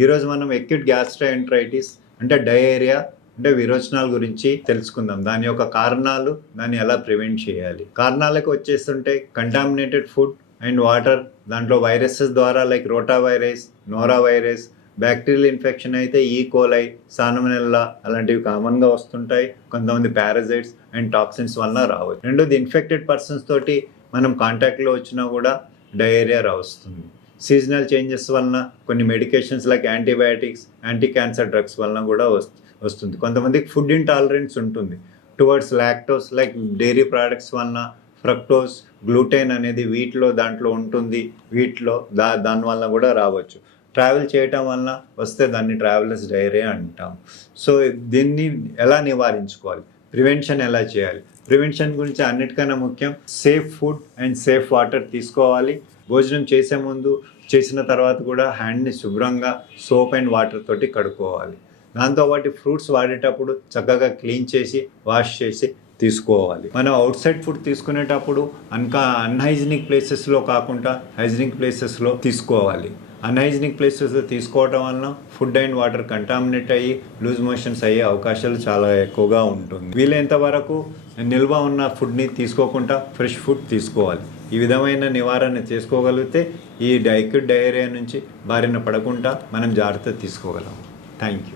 ఈరోజు మనం acute gastroenteritis అంటే డయేరియా అంటే విరోచనాల గురించి తెలుసుకుందాం. దాని యొక్క కారణాలు, దాన్ని ఎలా ప్రివెంట్ చేయాలి. కారణాలకు వచ్చేస్తుంటే కంటామినేటెడ్ ఫుడ్ అండ్ వాటర్, దాంట్లో వైరసెస్ ద్వారా like rota virus, noro virus, bacterial infection అయితే ఈకోలై, సాల్మొనెల్లా అలాంటివి కామన్గా వస్తుంటాయి. కొంతమంది పారాసైట్స్ అండ్ టాక్సిన్స్ వల్ల రావచ్చు. రెండోది ఇన్ఫెక్టెడ్ పర్సన్స్ తోటి మనం కాంటాక్ట్లో వచ్చినా కూడా డయేరియా వస్తుంది. సీజనల్ చేంజెస్ వలన కొన్ని medications like antibiotics, anti cancer drugs వలన కూడా వస్తుంది. కొంతమందికి ఫుడ్ ఇంటాలరెన్స్ ఉంటుంది towards lactose like dairy products వలన. ఫ్రక్టోస్, గ్లూటెన్ అనేది వీటిలో దాంట్లో ఉంటుంది. వీటిలో దానివల్ల కూడా రావచ్చు. ట్రావెల్ చేయటం వలన వస్తే దాన్ని ట్రావెలర్స్ డయేరియా అంటాం. సో దీన్ని ఎలా నివారించుకోవాలి, ప్రివెన్షన్ ఎలా చేయాలి? ప్రివెన్షన్ గురించి అన్నిటికన్నా ముఖ్యం safe food and safe water తీసుకోవాలి. భోజనం చేసే ముందు, చేసిన తర్వాత కూడా హ్యాండ్ని శుభ్రంగా సోప్ అండ్ వాటర్ తోటి కడుక్కోవాలి. దాంతోపాటు ఫ్రూట్స్ వాడేటప్పుడు చక్కగా క్లీన్ చేసి వాష్ చేసి తీసుకోవాలి. మనం అవుట్ సైడ్ ఫుడ్ తీసుకునేటప్పుడు అన్హైజీనిక్ ప్లేసెస్లో కాకుండా హైజీనిక్ ప్లేసెస్లో తీసుకోవాలి. అన్హైజీనిక్ ప్లేసెస్లో తీసుకోవడం వలన ఫుడ్ అండ్ వాటర్ కంటామినేట్ అయ్యి లూజ్ మోషన్స్ అయ్యే అవకాశాలు చాలా ఎక్కువగా ఉంటుంది. వీలైనంత వరకు నిల్వ ఉన్న ఫుడ్ని తీసుకోకుండా ఫ్రెష్ ఫుడ్ తీసుకోవాలి. ఈ విధమైన నివారణ చేసుకోగలిగితే ఈ అక్యూట్ డయేరియా నుంచి బారిన పడకుండా మనం జాగ్రత్త తీసుకోగలం. Thank you.